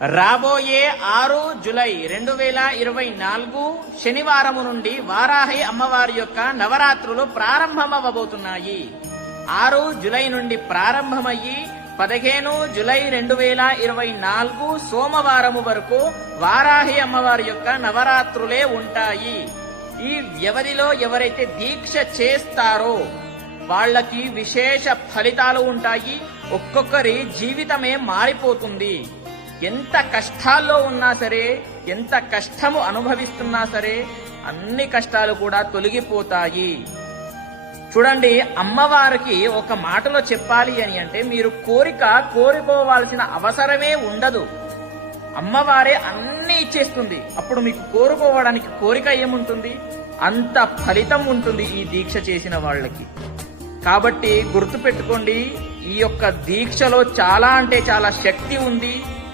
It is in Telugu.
రాబోయే 6 జూలై 2024 శనివారము నుండి వారాహి అమ్మవారి యొక్క నవరాత్రులు ప్రారంభమవబోతున్నాయి. 6 జూలై నుండి ప్రారంభమయ్యి 15 జూలై 2024 సోమవారము వరకు వారాహి అమ్మవారి యొక్క నవరాత్రులే ఉంటాయి. ఈ వ్యవధిలో ఎవరైతే దీక్ష చేస్తారో వాళ్ళకి విశేష ఫలితాలు ఉంటాయి. ఒక్కొక్కరి జీవితమే మారిపోతుంది. ఎంత కష్టాల్లో ఉన్నా సరే, ఎంత కష్టము అనుభవిస్తున్నా సరే, అన్ని కష్టాలు కూడా తొలగిపోతాయి. చూడండి, అమ్మవారికి ఒక మాటలో చెప్పాలి అని అంటే మీరు కోరుకోవాల్సిన అవసరమే ఉండదు. అమ్మవారే అన్ని ఇచ్చేస్తుంది. అప్పుడు మీకు కోరుకోవడానికి కోరిక ఏముంటుంది? అంత ఫలితం ఉంటుంది ఈ దీక్ష చేసిన వాళ్ళకి. కాబట్టి గుర్తుపెట్టుకోండి, ఈ యొక్క దీక్షలో చాలా అంటే చాలా శక్తి ఉంది.